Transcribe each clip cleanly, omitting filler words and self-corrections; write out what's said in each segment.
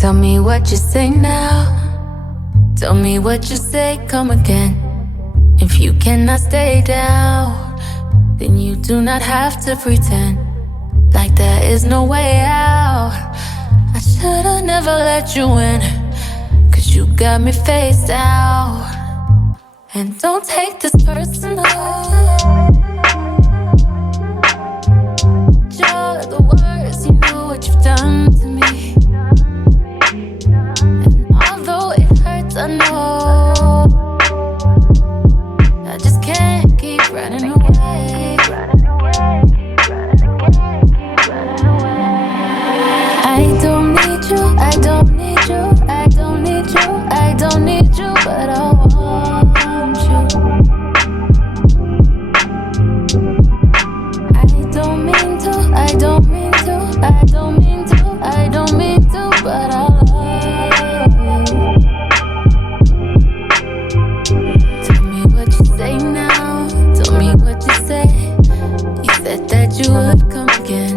Tell me what you say now. Tell me what you say, come again. If you cannot stay down, then you do not have to pretend like there is no way out. I should've never let you in, 'cause you got me face down. And don't take this personal. You're the worst, you know what you've done to me. And although it hurts, I know I just can't keep running away. I don't need you, I don't need you, I don't need you, I don't need you, but I want you. I don't mean to, I don't mean to, I don't mean to, I don't mean to, but I love you. Tell me what you say now, tell me what you say. You said that you would come again.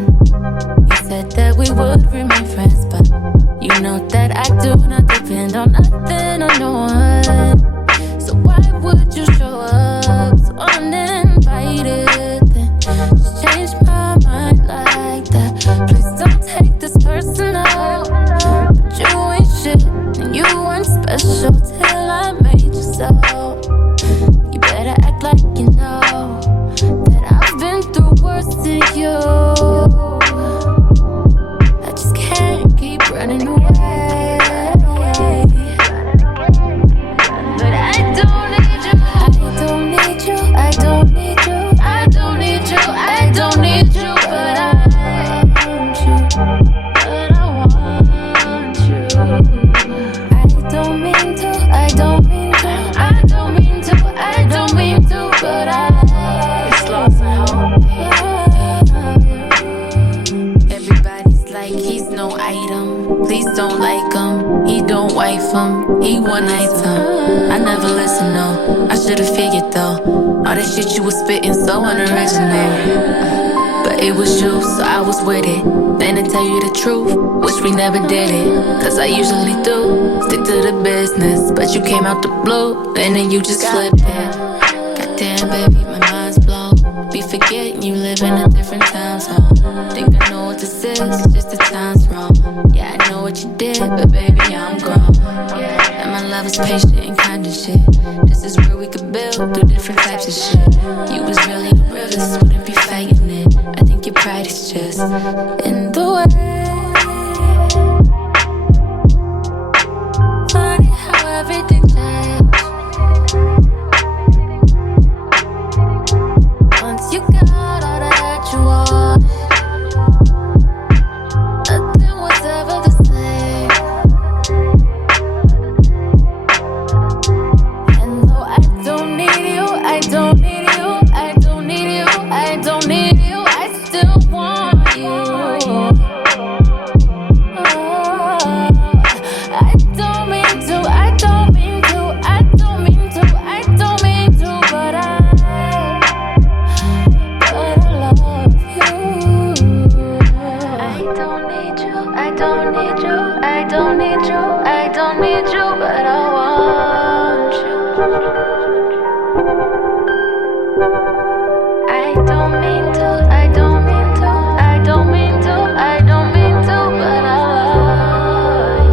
You said that we would remain friends, but you know that I do not depend on nothing or no one. So why would you show up so uninvited, then just change my mind like that? Please don't take this personal, but you ain't shit and you weren't special till I made you so. You better act like you know that I've been through worse than you. I just can't keep running away. But I don't need you, I don't need you, I don't need you, I don't need you, I don't need you, but I want you, but I want you. I don't mean to, I don't mean to, I don't mean to, I don't mean to, but I it's lost and hope. Everybody's like he's no item. Please don't like him. He don't wife him. He one item. I never listen, no. I should've figured though. All that shit you was spitting so unoriginal. But it was you, so I was with it. Then to tell you the truth, wish we never did it. 'Cause I usually do stick to the business, but you came out the blue, and then you just flipped it. Goddamn, baby, my mind's blown. Be forgetting you live in a different time zone. Think I know what this is, just the time's wrong. Yeah, I know what you did, but baby, I'm grown. Yeah, and my love is patient and kind of shit. This is where we could build through different types of shit. You was really the realest, wouldn't be fighting it. I think your pride is just in the way. Funny how everything changed once you got all that you wanted. Nothing was ever the same. And though I don't need you, I don't need you, I don't need you, I don't need you, I still want you. I don't mean to, I don't mean to, I don't mean to, I don't mean to, but I love you. I don't need you, I don't need you, I don't need you, I don't need you, but I want you. I don't mean to, I don't mean to, I don't mean to, I don't mean to, but I love you.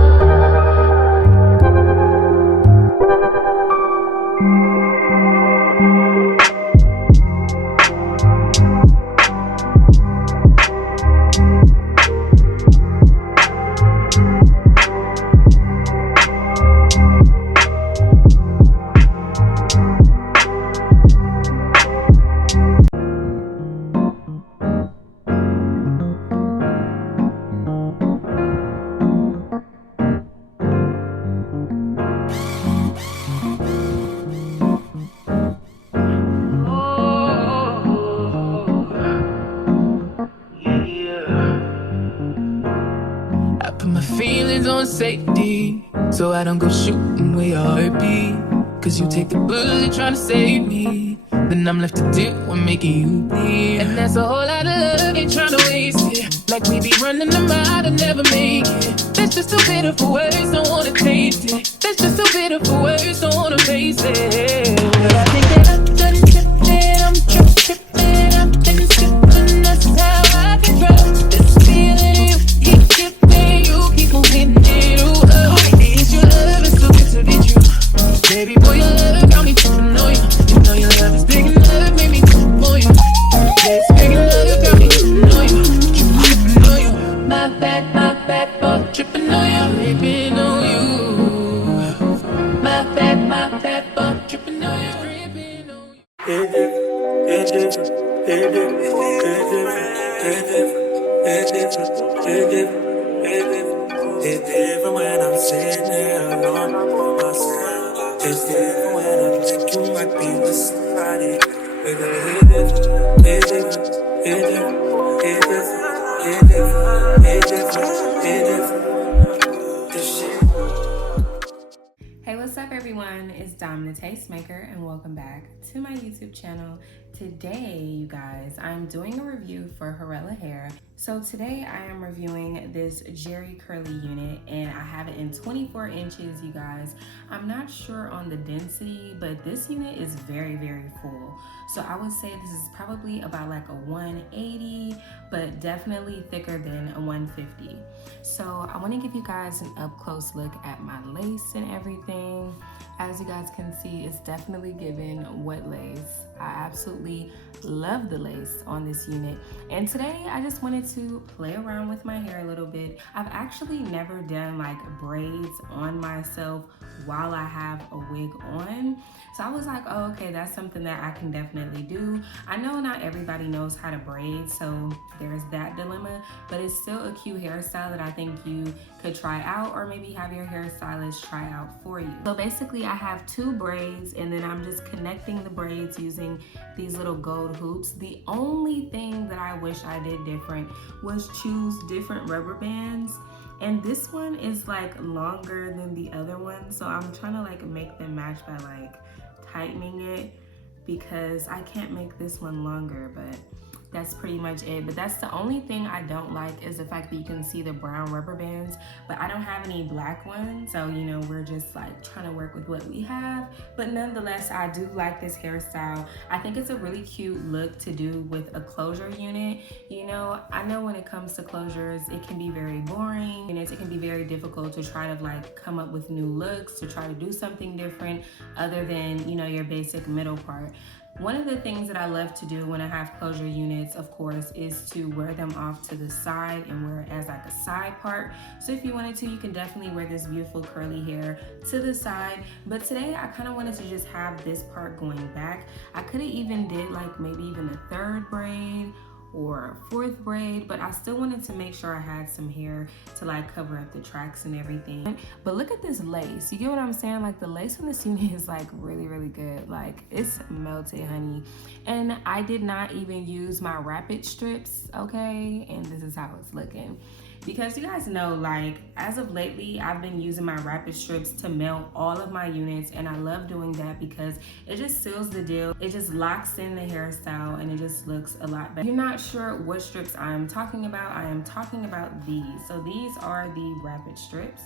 On safety, so I don't go shooting where your heart beat. 'Cause you take the bullet trying to save me, then I'm left to deal with making you bleed. And that's a whole lot of love, ain't trying to waste it. Like we be running them out and never make it. That That's just too bitter for words, don't wanna taste it. That's just too bitter for words, don't wanna face it. But I think that I'm done tripping, I'm tripping, I'm done skipping. That's how I control this feeling. You keep skipping, you keep moving it up. It's your love, it's so good to be true. Baby boy, your love got me tripping on you. You know your love is big enough, made me trip on you. Yeah, it's big enough, got me tripping on you. Tripping on you. My bad for tripping on you. Tripping on you. My bad for tripping on you. Tripping on you. It's different when I'm sitting there alone by myself. It's different when I'm thinking might be with somebody. Hey, what's up everyone? It's Dom the Tastemaker and welcome back to my YouTube channel. Today, you guys, I'm doing a review for Hurela hair. So today I am reviewing this Jerry Curly unit and I have it in 24 inches, you guys. I'm not sure on the density, but this unit is very, very full. So I would say this is probably about like a 180, but definitely thicker than a 150. So I want to give you guys an up close look at my lace and everything. As you guys can see, it's definitely giving wet lace. I absolutely love the lace on this unit. And today I just wanted to play around with my hair a little bit. I've actually never done like braids on myself while I have a wig on. So I was like, oh, okay, that's something that I can definitely do. I know not everybody knows how to braid, so there's that dilemma, but it's still a cute hairstyle that I think you could try out or maybe have your hairstylist try out for you. So basically I have two braids and then I'm just connecting the braids using these little gold hoops. The only thing that I wish I did different was choose different rubber bands. And this one is like longer than the other one. So I'm trying to like make them match by like tightening it because I can't make this one longer, but that's pretty much it. But that's the only thing I don't like is the fact that you can see the brown rubber bands, but I don't have any black ones. So, you know, we're just like trying to work with what we have. But nonetheless, I do like this hairstyle. I think it's a really cute look to do with a closure unit. You know, I know when it comes to closures, it can be very boring and it can be very difficult to try to like come up with new looks, to try to do something different other than, you know, your basic middle part. One of the things that I love to do when I have closure units, of course, is to wear them off to the side and wear it as like a side part. So if you wanted to, you can definitely wear this beautiful curly hair to the side. But today I kind of wanted to just have this part going back. I could have even did like maybe even a third braid or a fourth braid, but I still wanted to make sure I had some hair to like cover up the tracks and everything. But look at this lace, you get what I'm saying? Like the lace on this unit is like really, really good. Like it's melted, honey. And I did not even use my rapid strips, okay? And this is how it's looking. Because you guys know, like as of lately, I've been using my rapid strips to melt all of my units, and I love doing that because it just seals the deal. It just locks in the hairstyle and it just looks a lot better. If you're not sure what strips I am talking about these. So these are the rapid strips.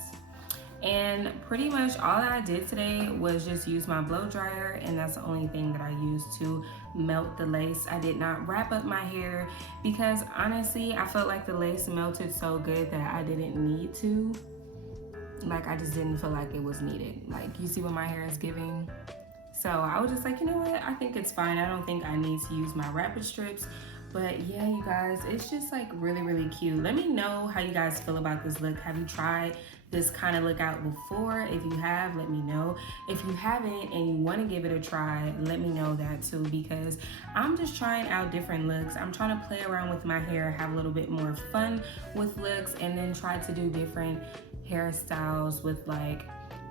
And pretty much all that I did today was just use my blow dryer, and that's the only thing that I used to melt the lace. I did not wrap up my hair because honestly, I felt like the lace melted so good that I didn't need to. Like I just didn't feel like it was needed. Like you see what my hair is giving? So I was just like, you know what? I think it's fine. I don't think I need to use my rapid strips. But yeah, you guys, it's just like really, really cute. Let me know how you guys feel about this look. Have you tried this kind of look out before? If you have, let me know. If you haven't and you want to give it a try, let me know that too, because I'm just trying out different looks. I'm trying to play around with my hair, have a little bit more fun with looks, and then try to do different hairstyles with like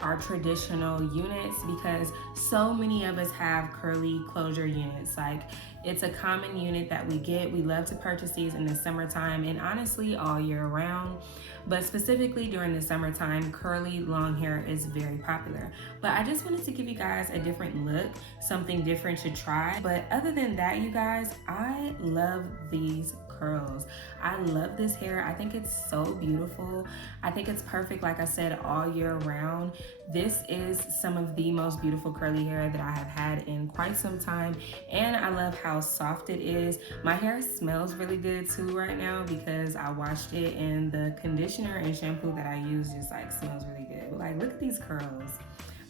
our traditional units, because so many of us have curly closure units. Like it's a common unit that we get. We love to purchase these in the summertime and honestly all year round. But specifically during the summertime, curly long hair is very popular. But I just wanted to give you guys a different look, something different to try. But other than that, you guys, I love these curls. I love this hair. I think it's so beautiful. I think it's perfect, like I said, all year round. This is some of the most beautiful curly hair that I have had in quite some time, and I love how soft it is. My hair smells really good too right now because I washed it, and the conditioner and shampoo that I use just like smells really good. But like, look at these curls.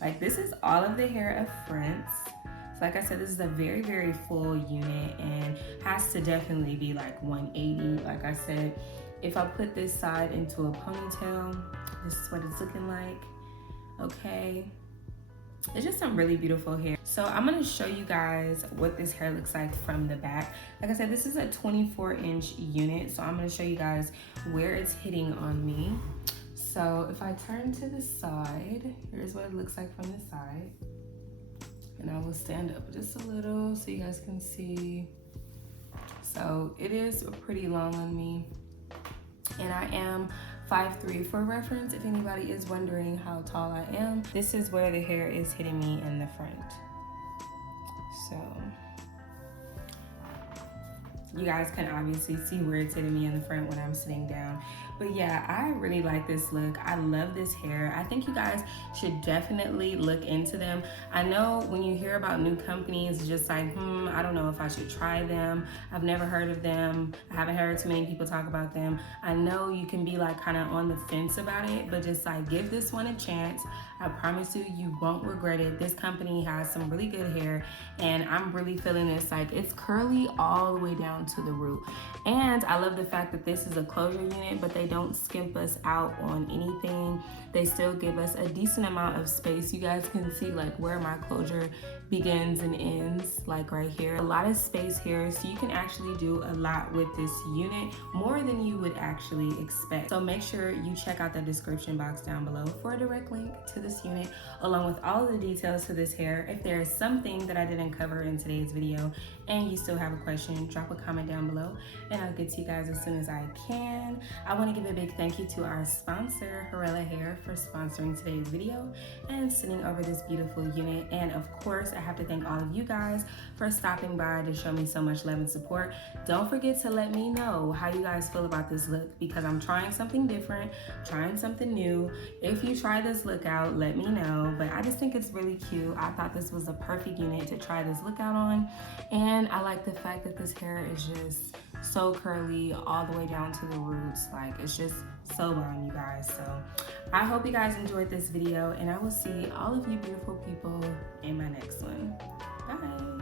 Like, this is all of the hair up front. So like I said, this is a very, very full unit and has to definitely be like 180. Like I said, if I put this side into a ponytail, this is what it's looking like. Okay, it's just some really beautiful hair. So I'm gonna show you guys what this hair looks like from the back. Like I said, this is a 24-inch unit, so I'm gonna show you guys where it's hitting on me. So if I turn to the side, here's what it looks like from the side. And I will stand up just a little so you guys can see. So it is pretty long on me, and I am 5'3" for reference, if anybody is wondering how tall I am. This is where the hair is hitting me in the front. So you guys can obviously see where it's hitting me in the front when I'm sitting down. But yeah, I really like this look. I love this hair. I think you guys should definitely look into them. I know when you hear about new companies, it's just like, I don't know if I should try them. I've never heard of them. I haven't heard too many people talk about them. I know you can be like kind of on the fence about it, but just like give this one a chance. I promise you, you won't regret it. This company has some really good hair, and I'm really feeling this. Like, it's curly all the way down to the root. And I love the fact that this is a closure unit, but they don't skimp us out on anything. They still give us a decent amount of space. You guys can see like where my closure begins and ends, like right here. A lot of space here, so you can actually do a lot with this unit, more than you would actually expect. So make sure you check out the description box down below for a direct link to this unit, along with all of the details to this hair. If there is something that I didn't cover in today's video and you still have a question, drop a comment down below and I'll get to you guys as soon as I can. I want to give a big thank you to our sponsor, Hurela Hair, for sponsoring today's video and sending over this beautiful unit. And of course, I have to thank all of you guys for stopping by to show me so much love and support. Don't forget to let me know how you guys feel about this look, because I'm trying something different, trying something new. If you try this look out, let me know. But I just think it's really cute. I thought this was a perfect unit to try this look out on, and I like the fact that this hair is just so curly all the way down to the roots. Like, it's just so bomb, you guys. So I hope you guys enjoyed this video, and I will see all of you beautiful people in my next one. Bye.